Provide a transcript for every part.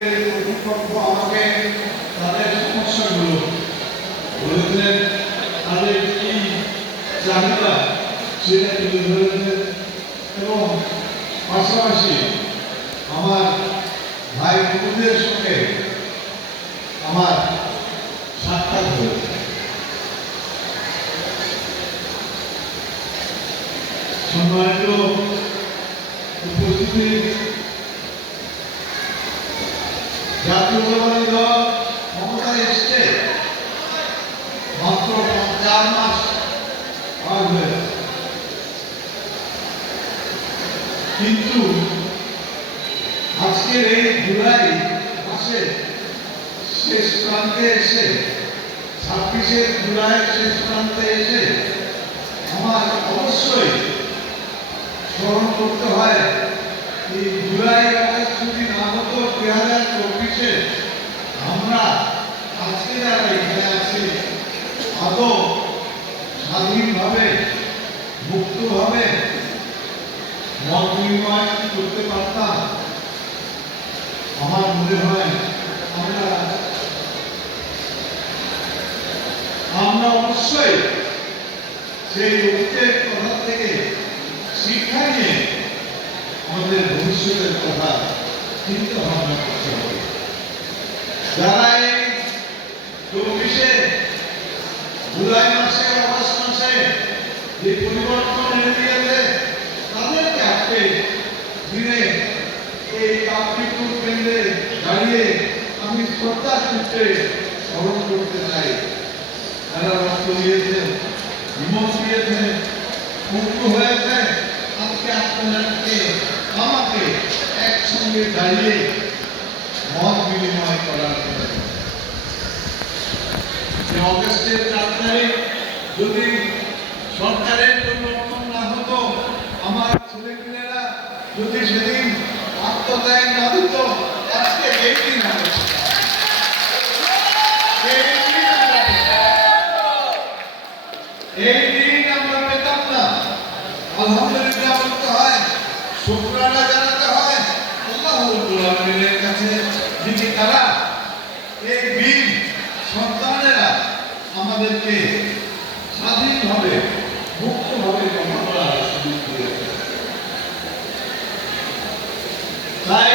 প্রতিপক্ষ আমাকে তাদের সমস্যাগুলো বলেছেন, তাদের কি চাহিদা সেটা তুলে ধরেছেন এবং পাশাপাশি আমার ভাই বন্ধুদের সঙ্গে আমার সাক্ষাৎ হয়েছে। সম্মানিত উপস্থিতি, জাতীয়তাবাদী দল ক্ষমতায় এসছে মাত্র 4 মাস পার হয়েছে, কিন্তু আজকের এই জুলাই মাসে শেষ প্রান্তে এসে 26শে জুলাই শেষ প্রান্তে এসে আমার অবশ্যই স্মরণ করতে হয় এই জুলাই আগস্ট যদি না হতো 2024-এ আমরা আজকে যারা এখানে আছি আদৌ স্বাধীনভাবে মুক্তভাবে মত বিনিময় করতে পারতাম। আমার মনে হয় আমরা অবশ্যই সেই অতীতের কথা থেকে শিক্ষা নিয়ে আমাদের ভবিষ্যতের কথা চিন্তা ভাবনা করতে হবে। যারা এই 24শে জুলাই মাসে আগস্ট মাসে যে পরিবর্তন এনে দিয়েছে তাদেরকে আজকে দিনে এই কাপ্রিপুর কেন্দ্রে দাঁড়িয়ে আমি শ্রদ্ধার চিত্রে স্মরণ করতে চাই। তারা রক্ত দিয়েছেন, জীবন দিয়েছেন, মুক্ত হয়েছে। আজকে আপনাদেরকে আমাকে একসঙ্গে দাঁড়িয়ে মত বিনিময় করার জন্য অগস্টের 4 তারিখ যদি সরকারের পরিবর্তন না হতো, আমার ছেলেমেয়েরা যদি সেদিন আত্মত্যাগ না দিত, আজকে এই দিন আমরা পেতাম না। আলহামদুলিল্লাহ বলতে হয়, শুকরানা জানাতে হয় আল্লাহ রাব্বুল আলামিনের কাছে, যিনি তারা এই বীর সন্তানেরা আমাদেরকে স্বাধীনভাবে মুক্তভাবে কথা বলার সুযোগ দিয়েছে। তাই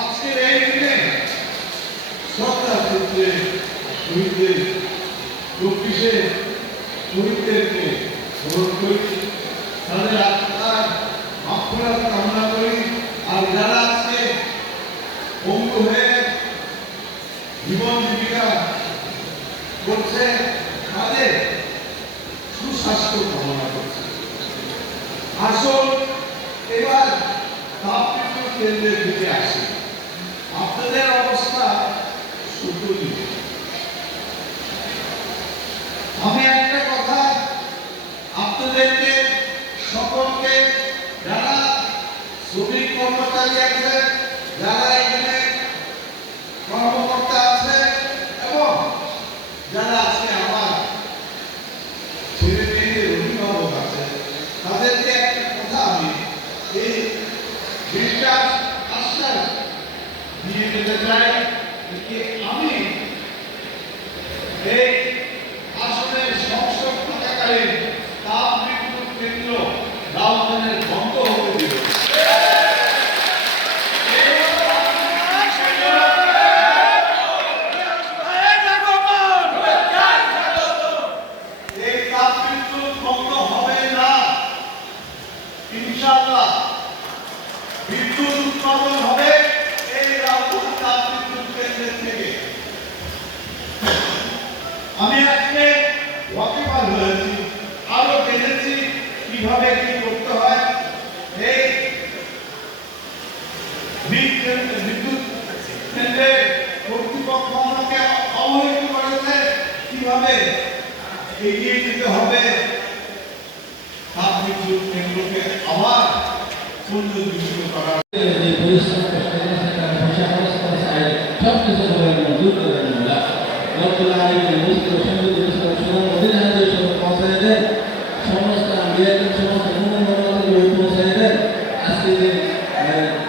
আজকের এই দিনে শ্রদ্ধার ক্ষেত্রে শহীদদের 24শে শহীদদেরকে স্মরণ করি, তাদের আত্মার মাগফিরাত কামনা করি। আর যারা আজকে পঙ্গু হয়ে জীবন জীবিকা করছে তাদের সুস্বাস্থ্য কামনা করছে। আসল এবার কাপ্রিপুর কেন্দ্রের দিকে আসি। আপনাদের অবস্থা সুখী। আমি একটা কথা আপনাদেরকে সকলকে, যারা শ্রমিক কর্মচারী আছে, যারা এখানে কর্মকর্তা আছে এবং যারা আজকে আমার ছেলে মেয়েদের অভিভাবক আছে, তাদেরকে একটা কথা আমি এই বিশ্বাস আশ্বাস দিয়ে যেতে চাই যে আমি এই আসনের সংসদ থাকাকালীন তাপ বিদ্যুৎ কেন্দ্র রাউজানের বন্ধ হতে দিব। এই তাপ বিদ্যুৎ বন্ধ হবে না ইনশাআল্লাহ। বিদ্যুৎ উৎপাদন হবে এই রাউজান তাপ বিদ্যুৎ কেন্দ্রের থেকে। আমি আজকে ওয়াকিবহাল হয়েছি, আরো জেনেছি কিভাবে কি করতে হয়। এই বিদ্যুৎ কেন্দ্রে কর্তৃপক্ষ আমাকে অবহিত করেছে কিভাবে এগিয়ে যেতে হবে তাপ বিদ্যুৎ কেন্দ্রকে আবার পুনরুজ্জীবিত করার। সমস্ত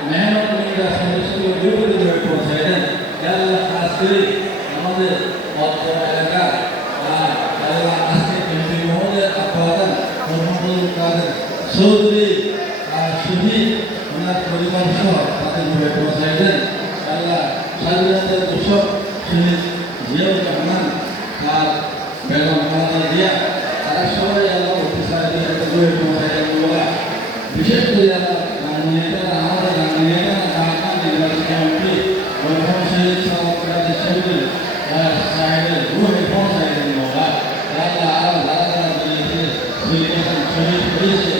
মেহনত করে আমাদের অত্র এলাকা আজকে এমপি মহোদয়ের আহ্বান কর্মকর্তা কাদের চৌধুরী শহীদ ওনার পরিবার সহ তাদের ঘরে পৌঁছাইলেন। আল্লাহ স্বাধীনতার উৎসব শহীদ জিয়াউর রহমান আর বেগম খালেদা জিয়া তারা সবাই আল্লাহ অফিসারদের ঘরে পৌঁছাইলেন। বিশেষ করে আমাদের ঢাকা নির্বাচনী এমপি বৈভব শহীদ সাহেবের সাহেবের ঘরে পৌঁছাইলেন। আল্লাহ আল্লাহ শহীদ হয়েছে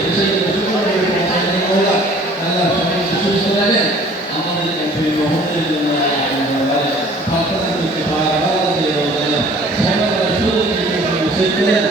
সুস্থ রাখেন আমাদের এমপি মহোদয়ের জন্য ফাঁকা করতে পারা সুযোগ করেন